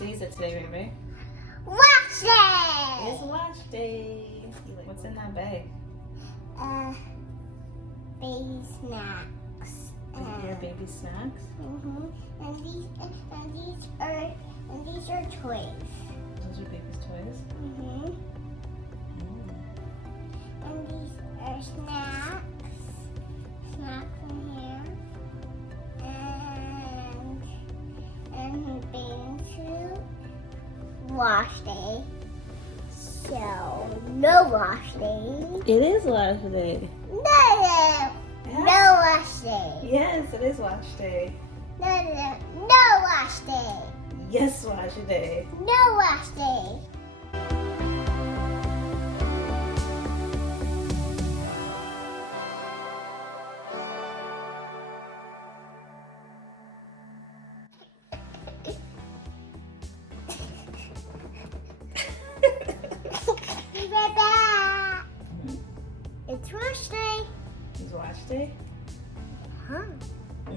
to use it today, baby? Wash day! It's wash day. What's in that bag? Baby snacks. Your baby snacks? And these are toys. Those are baby's toys? And these are snacks. Snacks in here. And bathing suit. Wash day. So, no wash day. It is wash day. No wash day. Yes, it is wash day. No wash day. Yes, wash day. No wash day. It's wash day. It's wash day? Huh? What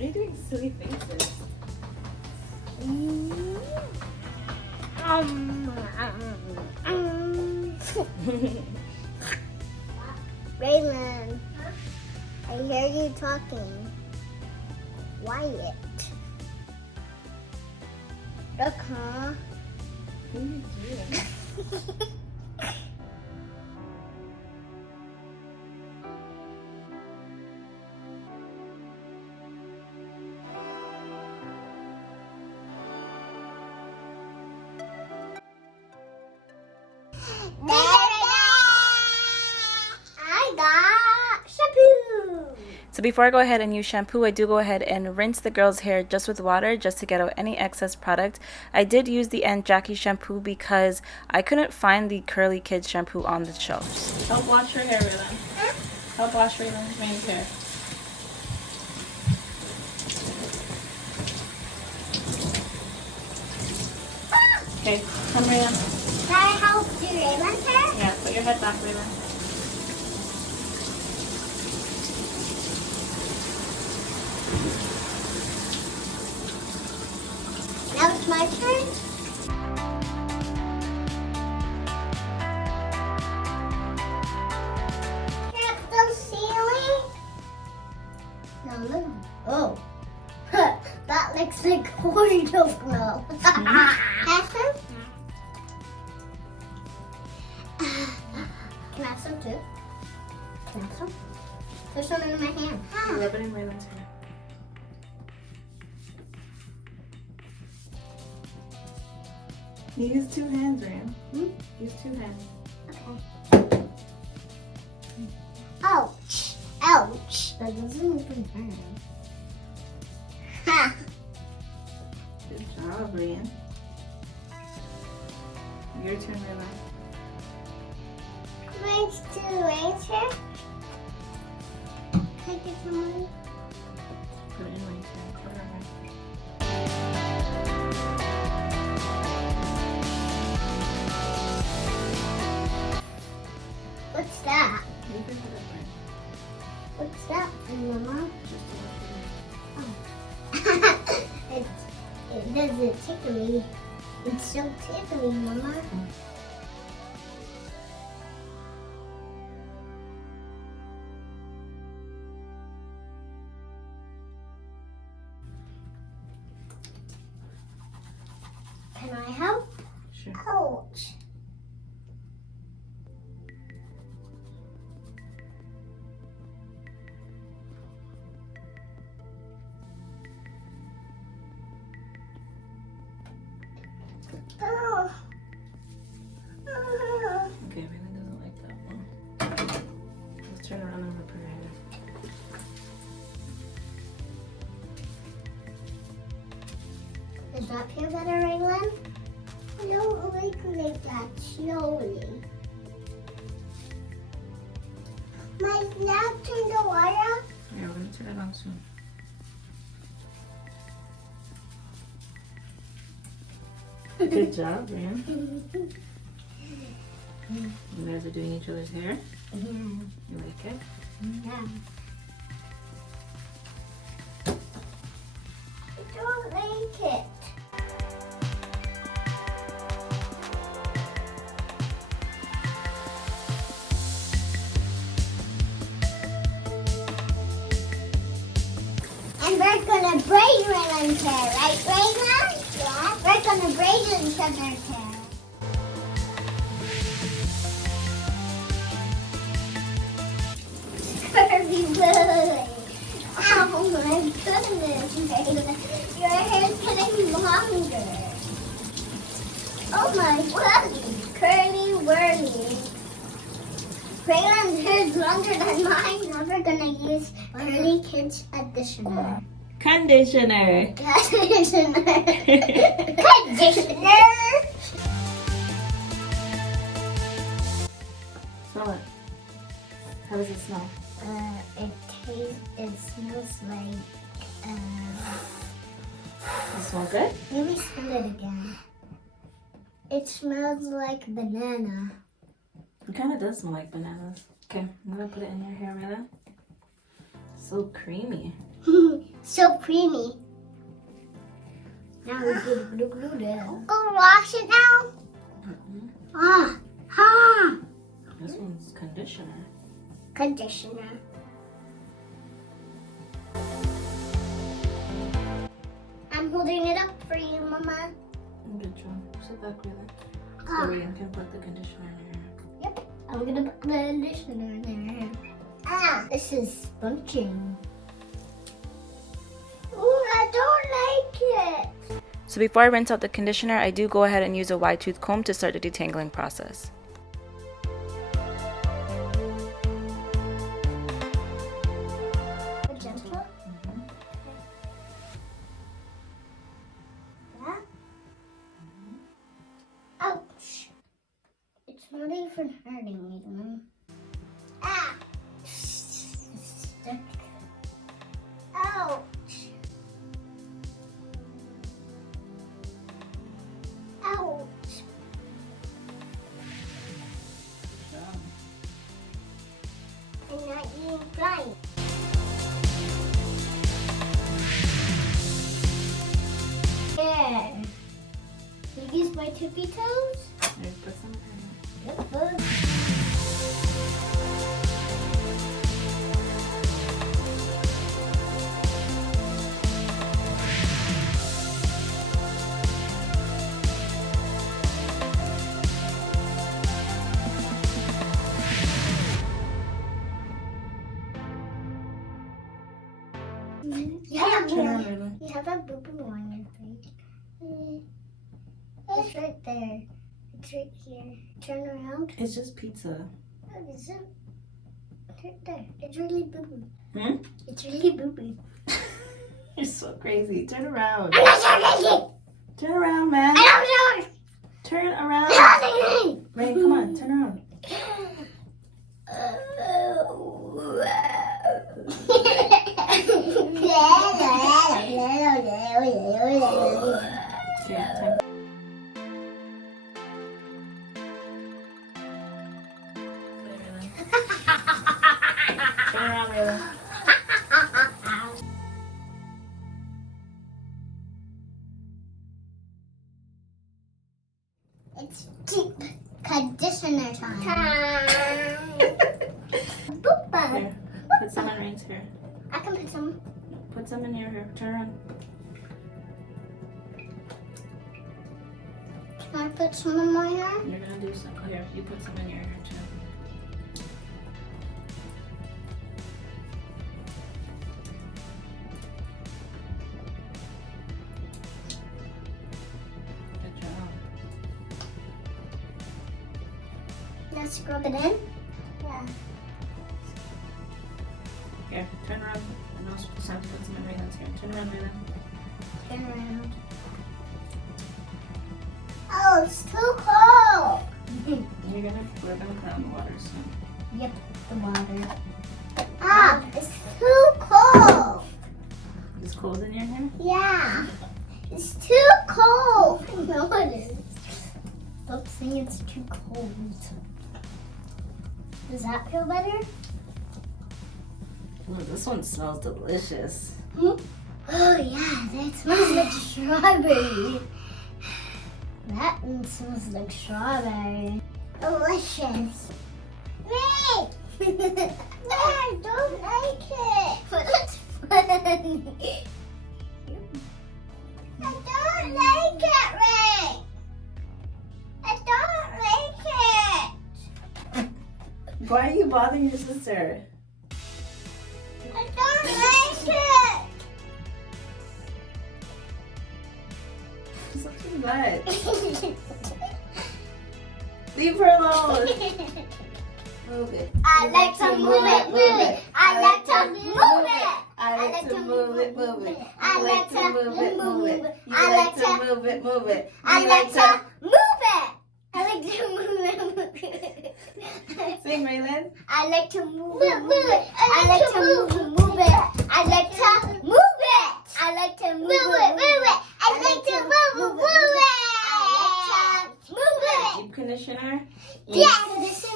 are you doing silly faces? Raylan, I hear you talking. Quiet. Look, huh? What are you doing? I got shampoo. So before I go ahead and use shampoo, I do go ahead and rinse the girl's hair just with water just to get out any excess product. I did use the Aunt Jackie shampoo because I couldn't find the CurlyKids shampoo on the shelves. Help wash your hair, Raylan. Help wash Raylan's hair. Okay, come Raylan. Can I help do Raylan's hair? Yeah, put your head back, Raylan. Now it's my turn. Check the ceiling. No, look. Oh. That looks like corridor flow. Have Can I have some too? Can I have some? There's some in my hand. Rub it in Raylan's hair. Use two hands, Ram. Use two hands. Okay. Ouch. Ouch. That doesn't even hurt. Ha. Good job, Ryan. Your turn, Raylan. Range to range here. Can I get some money? Put it in Raylan's hair. Put it in Raylan's hair. What's that? You can put it in Raylan. What's that, Mama? Just to wash your hair. It doesn't tickle me. It's so tickly, Mama. Can I help? Sure. Ouch. Oh. Okay, Raylan doesn't like that one. Let's turn around and rub her hair. Does that feel better, Raylan? I don't like that slowly. My snap turned the water. Yeah, we're gonna turn it on soon. Good job, Ram. You guys are doing each other's hair. You like it? Yeah. don't like it. And we're gonna braid Raylan's hair, right, Raylan? Yeah. We're gonna braid each other's hair. Curvy boy. Oh my goodness, Raylan. Your hair's getting longer. Oh my goodness, curly whirly. Raylan's hair is longer than mine. Now we're gonna use CurlyKids conditioner. Conditioner. Conditioner. Smell it. How does it smell? It smells like. It smells good? Maybe smell it again. It smells like banana. It kind of does smell like bananas. Okay, I'm gonna put it in your hair, Raylan. So creamy. So creamy. Now we glue down. Go wash it now. Ah, ha. This one's conditioner. Conditioner. I'm holding it up for you, Mama. Good job. Sit back, Raylan. So Raylan can put the conditioner in your hair. Yep, I'm gonna put the conditioner in there. Ah, this is bunching. Oh, I don't like it. So before I rinse out the conditioner, I do go ahead and use a wide tooth comb to start the detangling process. Gentle. Yeah. Ouch. It's not even hurting me, Mom. Ah. Stuck. Ouch. Ouch. I'm not eating right. Yeah. You use my tippy toes? Here, put some in your hair. Yep. Turn around, Raylan. You have a boo-boo on your face. It's right there. It's right here. Turn around. It's just pizza. Oh, is it? It's right there. It's really boo-boo. Hmm? It's really boo-boo. You're so crazy. Turn around. I'm not so crazy. Turn around, man. I'm not Turn around. so crazy. Raylan, come on. Turn around. Okay, time. Turn around, Raylan. It's deep conditioner time. Boopa. Here, put some in Rain's hair. I can put some. Put some in your hair. Turn around. Can I put some in my hair? You're gonna do some. Oh, here, you put some in your hair too. Good job. Let's rub it in. Yeah. Here, turn around. And also it's time to put some in Raylan's hair. Turn around, Raylan. Turn around. Oh, it's too cold. We're gonna put on the water soon. Yep, the water. Ah, it's too cold. It's cold in your hair? Yeah, it's too cold. I know it is. Stop saying it's too cold. Does that feel better? Ooh, this one smells delicious. Hmm? Oh yeah, that smells like strawberry. That one smells like strawberry. Delicious. Wait! I don't like it. But that's funny. I don't like it, Ray. I don't like it. Why are you bothering your sister? I don't like it. Something bad. Leave her alone. Move it. I like to move it, move it. I like to move it. I like to move it, move it. I like to move it, move it. You I like to move it, move it. I like to move it. I like to move it, move it. Sing, Raylan. I like to move it, move it. I like to move it, move it. I like to move it. I like to move it, move it. I like to move it, move it. I like to move it. Deep conditioner. Yes.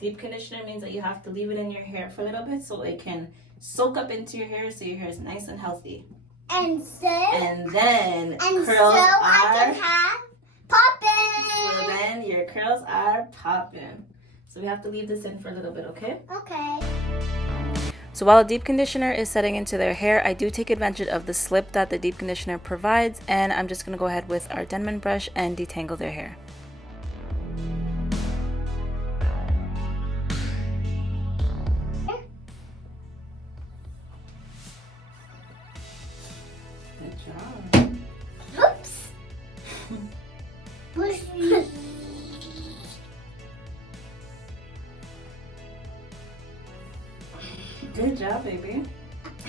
Deep conditioner means that you have to leave it in your hair for a little bit so it can soak up into your hair so your hair is nice and healthy. And so then curls I are can have poppin'. so then your curls are popping. So we have to leave this in for a little bit, okay? Okay. So while a deep conditioner is setting into their hair, I do take advantage of the slip that the deep conditioner provides, and I'm just going to go ahead with our Denman brush and detangle their hair. Good job. Oops. Good job, baby.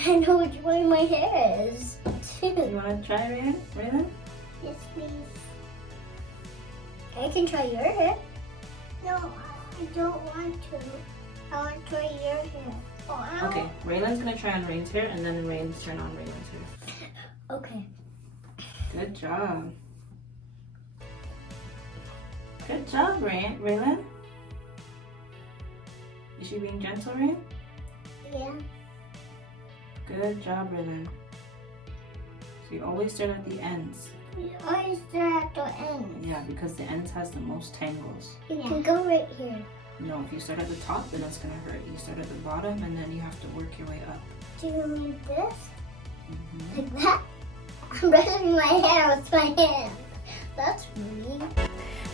I know which way my hair is. You want to try, Raylan? Yes, please. I can try your hair. No, I don't want to. I want to try your hair. Oh, Okay, Raylan's going to try on Rain's hair and then Rain's turn on Raylan's hair. Okay. Good job. Good job, Raylan. Is she being gentle, Rain? Yeah. Good job, Raylan. So you always start at the ends. You always start at the end. Yeah, because the ends has the most tangles. You can go right here. No, if you start at the top, then it's gonna hurt. You start at the bottom, and then you have to work your way up. Do you mean this? Mhm. Like that? I'm brushing my hair with my hand. That's funny.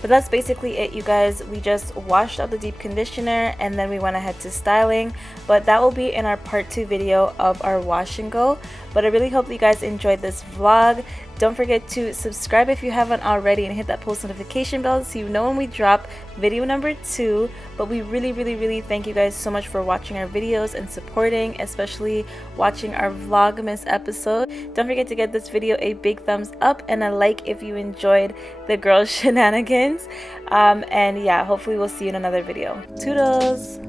But that's basically it, you guys. We just washed out the deep conditioner and then we went ahead to styling, but that will be in our part 2 video of our wash and go. But I really hope you guys enjoyed this vlog. Don't forget to subscribe if you haven't already and hit that post notification bell so you know when we drop video number 2. But we really thank you guys so much for watching our videos and supporting, especially watching our Vlogmas episode. Don't forget to give this video a big thumbs up and a like if you enjoyed the girls' shenanigans. And yeah, hopefully we'll see you in another video. Toodles!